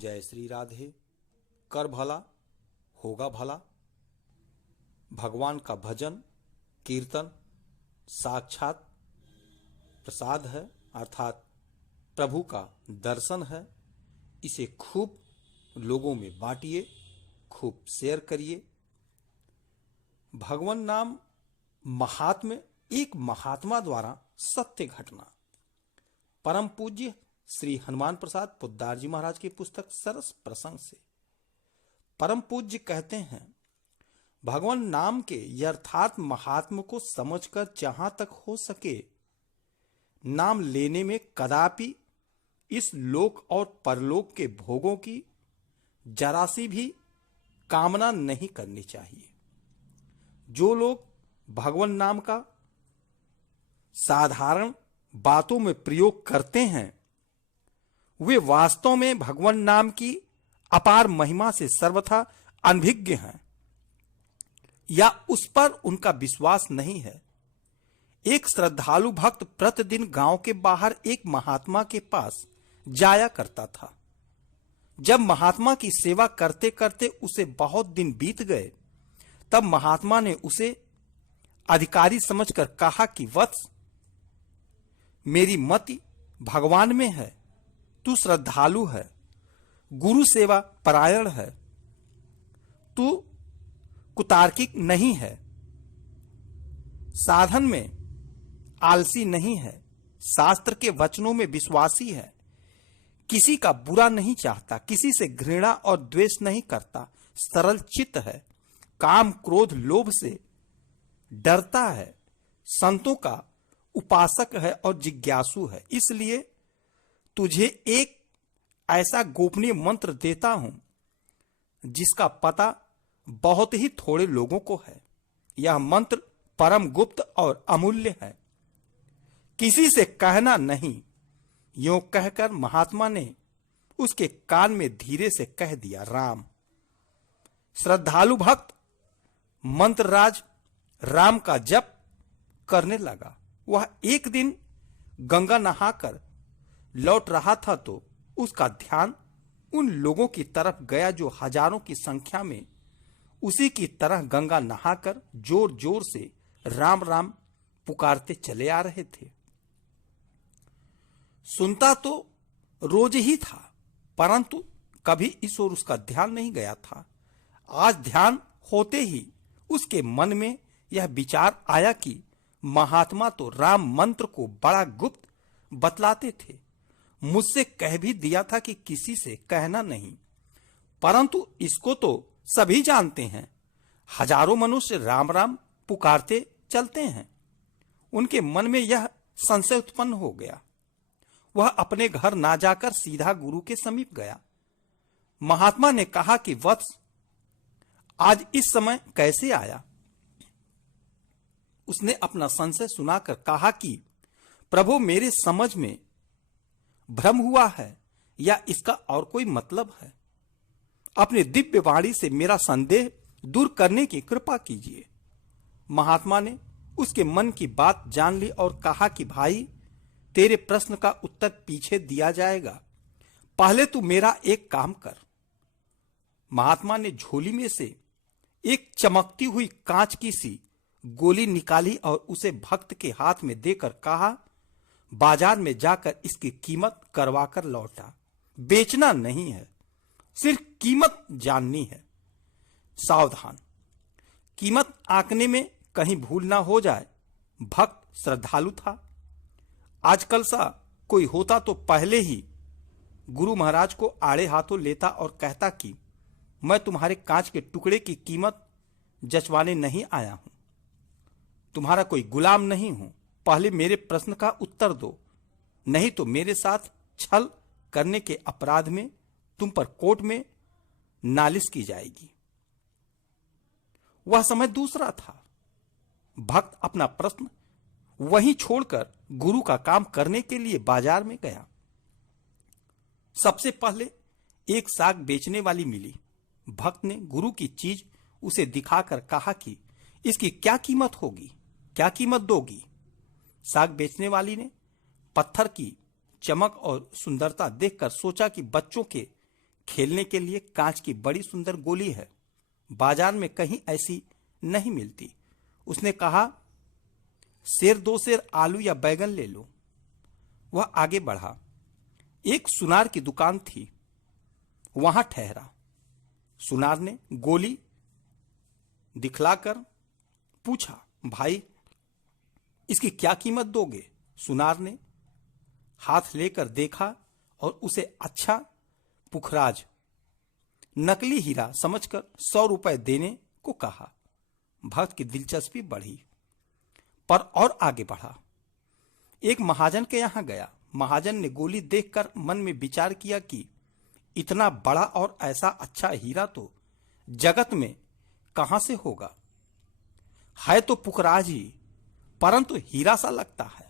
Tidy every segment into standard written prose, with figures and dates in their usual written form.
जय श्री राधे। कर भला होगा भला। भगवान का भजन कीर्तन साक्षात प्रसाद है, अर्थात प्रभु का दर्शन है। इसे खूब लोगों में बांटिए, खूब शेयर करिए। भगवान नाम महात्म्य, एक महात्मा द्वारा सत्य घटना। परम पूज्य श्री हनुमान प्रसाद पोद्दार जी महाराज की पुस्तक सरस प्रसंग से परम पूज्य कहते हैं, भगवान नाम के यथार्थ महात्म को समझकर जहां तक हो सके नाम लेने में कदापि इस लोक और परलोक के भोगों की जरा सी भी कामना नहीं करनी चाहिए। जो लोग भगवान नाम का साधारण बातों में प्रयोग करते हैं वे वास्तव में भगवान नाम की अपार महिमा से सर्वथा अनभिज्ञ हैं या उस पर उनका विश्वास नहीं है। एक श्रद्धालु भक्त प्रतिदिन गांव के बाहर एक महात्मा के पास जाया करता था। जब महात्मा की सेवा करते करते उसे बहुत दिन बीत गए तब महात्मा ने उसे अधिकारी समझकर कहा कि वत्स, मेरी मति भगवान में है, तू श्रद्धालु है, गुरु सेवा परायण है, तू कुतार्किक नहीं है, साधन में आलसी नहीं है, शास्त्र के वचनों में विश्वासी है, किसी का बुरा नहीं चाहता, किसी से घृणा और द्वेष नहीं करता, सरल चित्त है, काम क्रोध लोभ से डरता है, संतों का उपासक है और जिज्ञासु है। इसलिए तुझे एक ऐसा गोपनीय मंत्र देता हूं जिसका पता बहुत ही थोड़े लोगों को है। यह मंत्र परम गुप्त और अमूल्य है, किसी से कहना नहीं। यूं कहकर महात्मा ने उसके कान में धीरे से कह दिया, राम। श्रद्धालु भक्त मंत्रराज राम का जप करने लगा। वह एक दिन गंगा नहाकर लौट रहा था तो उसका ध्यान उन लोगों की तरफ गया जो हजारों की संख्या में उसी की तरह गंगा नहाकर जोर जोर से राम राम पुकारते चले आ रहे थे। सुनता तो रोज ही था, परंतु कभी इस ओर उसका ध्यान नहीं गया था। आज ध्यान होते ही उसके मन में यह विचार आया कि महात्मा तो राम मंत्र को बड़ा गुप्त बतलाते थे। मुझसे कह भी दिया था कि किसी से कहना नहीं, परंतु इसको तो सभी जानते हैं। हजारों मनुष्य राम राम पुकारते चलते हैं। उनके मन में यह संशय उत्पन्न हो गया। वह अपने घर ना जाकर सीधा गुरु के समीप गया। महात्मा ने कहा कि वत्स, आज इस समय कैसे आया? उसने अपना संशय सुनाकर कहा कि प्रभु, मेरे समझ में भ्रम हुआ है या इसका और कोई मतलब है। अपने दिव्य वाणी से मेरा संदेह दूर करने की कृपा कीजिए। महात्मा ने उसके मन की बात जान ली और कहा कि भाई, तेरे प्रश्न का उत्तर पीछे दिया जाएगा, पहले तू मेरा एक काम कर। महात्मा ने झोली में से एक चमकती हुई कांच की सी गोली निकाली और उसे भक्त के हाथ में देकर कहा, बाजार में जाकर इसकी कीमत करवाकर लौटा। बेचना नहीं है, सिर्फ कीमत जाननी है। सावधान, कीमत आंकने में कहीं भूल ना हो जाए। भक्त श्रद्धालु था। आजकल सा कोई होता तो पहले ही गुरु महाराज को आड़े हाथों लेता और कहता कि मैं तुम्हारे कांच के टुकड़े की कीमत जचवाने नहीं आया हूं, तुम्हारा कोई गुलाम नहीं हूं। पहले मेरे प्रश्न का उत्तर दो, नहीं तो मेरे साथ छल करने के अपराध में तुम पर कोर्ट में नालिश की जाएगी। वह समय दूसरा था। भक्त अपना प्रश्न वहीं छोड़कर गुरु का काम करने के लिए बाजार में गया। सबसे पहले एक साग बेचने वाली मिली। भक्त ने गुरु की चीज उसे दिखाकर कहा कि इसकी क्या कीमत होगी, क्या कीमत दोगी? साग बेचने वाली ने पत्थर की चमक और सुंदरता देखकर सोचा कि बच्चों के खेलने के लिए कांच की बड़ी सुंदर गोली है, बाजार में कहीं ऐसी नहीं मिलती। उसने कहा, सेर 2 सेर आलू या बैगन ले लो। वह आगे बढ़ा। एक सुनार की दुकान थी, वहां ठहरा। सुनार ने गोली दिखलाकर पूछा, भाई इसकी क्या कीमत दोगे? सुनार ने हाथ लेकर देखा और उसे अच्छा पुखराज नकली हीरा समझकर 100 रुपए देने को कहा। भक्त की दिलचस्पी बढ़ी पर और आगे बढ़ा। एक महाजन के यहां गया। महाजन ने गोली देखकर मन में विचार किया कि इतना बड़ा और ऐसा अच्छा हीरा तो जगत में कहां से होगा। है तो पुखराज ही, परंतु हीरा सा लगता है।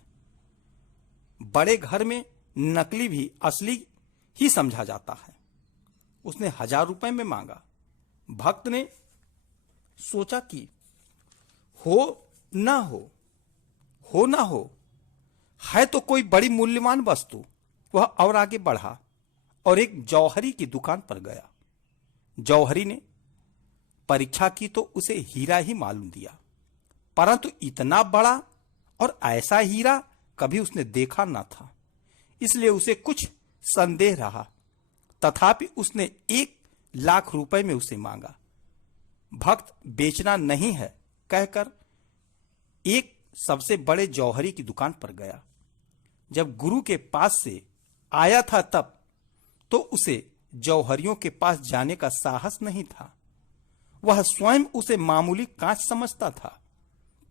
बड़े घर में नकली भी असली ही समझा जाता है। उसने 1000 रुपए में मांगा। भक्त ने सोचा कि हो ना हो, है तो कोई बड़ी मूल्यवान वस्तु। वह और आगे बढ़ा और एक जौहरी की दुकान पर गया। जौहरी ने परीक्षा की तो उसे हीरा ही मालूम दिया, परंतु इतना बड़ा और ऐसा हीरा कभी उसने देखा न था, इसलिए उसे कुछ संदेह रहा। तथापि उसने 1 लाख रुपए में उसे मांगा। भक्त बेचना नहीं है कहकर एक सबसे बड़े जौहरी की दुकान पर गया। जब गुरु के पास से आया था तब तो उसे जौहरियों के पास जाने का साहस नहीं था। वह स्वयं उसे मामूली कांच समझता था,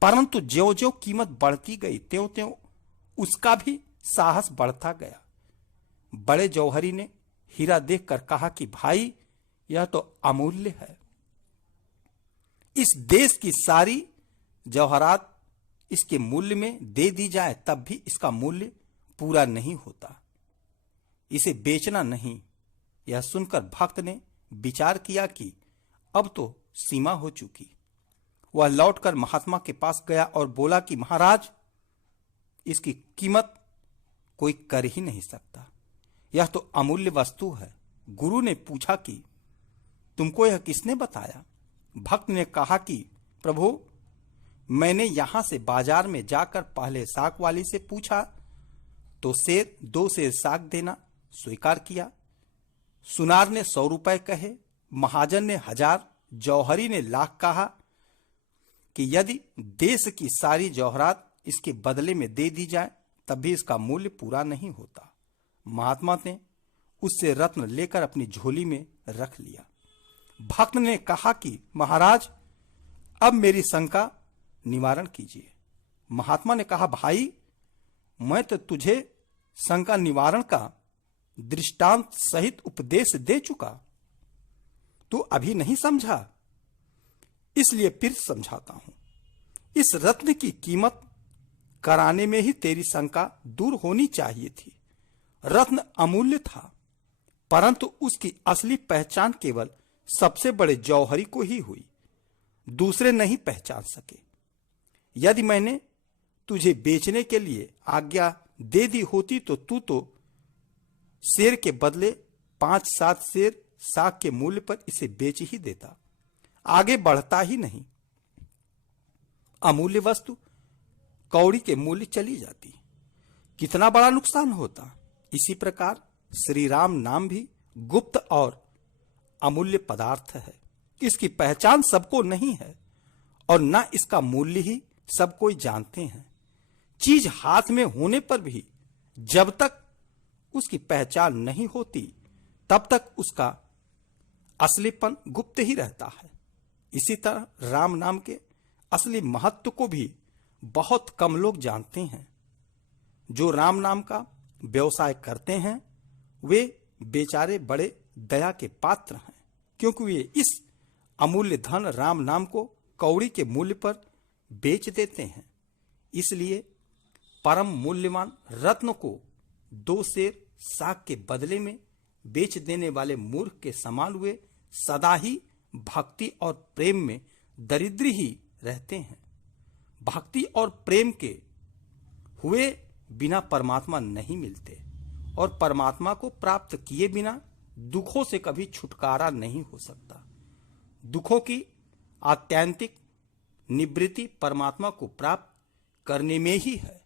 परंतु ज्यों ज्यों कीमत बढ़ती गई त्यों त्यों उसका भी साहस बढ़ता गया। बड़े जौहरी ने हीरा देखकर कहा कि भाई यह तो अमूल्य है। इस देश की सारी जवाहरात इसके मूल्य में दे दी जाए तब भी इसका मूल्य पूरा नहीं होता। इसे बेचना नहीं। यह सुनकर भक्त ने विचार किया कि अब तो सीमा हो चुकी। वह लौटकर महात्मा के पास गया और बोला कि महाराज, इसकी कीमत कोई कर ही नहीं सकता। यह तो अमूल्य वस्तु है। गुरु ने पूछा कि तुमको यह किसने बताया? भक्त ने कहा कि प्रभु, मैंने यहां से बाजार में जाकर पहले साग वाली से पूछा तो सेर 2 सेर साग देना स्वीकार किया। सुनार ने 100 रुपए कहे, महाजन ने 1000, जौहरी ने लाख कहा कि यदि देश की सारी जौहरात इसके बदले में दे दी जाए तब भी इसका मूल्य पूरा नहीं होता। महात्मा ने उससे रत्न लेकर अपनी झोली में रख लिया। भक्त ने कहा कि महाराज, अब मेरी शंका निवारण कीजिए। महात्मा ने कहा, भाई मैं तो तुझे शंका निवारण का दृष्टांत सहित उपदेश दे चुका, तू अभी नहीं समझा, इसलिए फिर समझाता हूं। इस रत्न की कीमत कराने में ही तेरी शंका दूर होनी चाहिए थी। रत्न अमूल्य था, परंतु उसकी असली पहचान केवल सबसे बड़े जौहरी को ही हुई, दूसरे नहीं पहचान सके। यदि मैंने तुझे बेचने के लिए आज्ञा दे दी होती तो तू तो शेर के बदले 5-7 शेर साग के मूल्य पर इसे बेच ही देता, आगे बढ़ता ही नहीं। अमूल्य वस्तु कौड़ी के मूल्य चली जाती, कितना बड़ा नुकसान होता। इसी प्रकार श्री राम नाम भी गुप्त और अमूल्य पदार्थ है। इसकी पहचान सबको नहीं है और न इसका मूल्य ही सब कोई जानते हैं। चीज हाथ में होने पर भी जब तक उसकी पहचान नहीं होती तब तक उसका असलीपन गुप्त ही रहता है। इसी तरह राम नाम के असली महत्व को भी बहुत कम लोग जानते हैं। जो राम नाम का व्यवसाय करते हैं वे बेचारे बड़े दया के पात्र हैं, क्योंकि वे इस अमूल्य धन राम नाम को कौड़ी के मूल्य पर बेच देते हैं। इसलिए परम मूल्यवान रत्न को 2 सेर साग के बदले में बेच देने वाले मूर्ख के समान वे सदा ही भक्ति और प्रेम में दरिद्र ही रहते हैं। भक्ति और प्रेम के हुए बिना परमात्मा नहीं मिलते और परमात्मा को प्राप्त किए बिना दुखों से कभी छुटकारा नहीं हो सकता। दुखों की आत्यंतिक निवृत्ति परमात्मा को प्राप्त करने में ही है।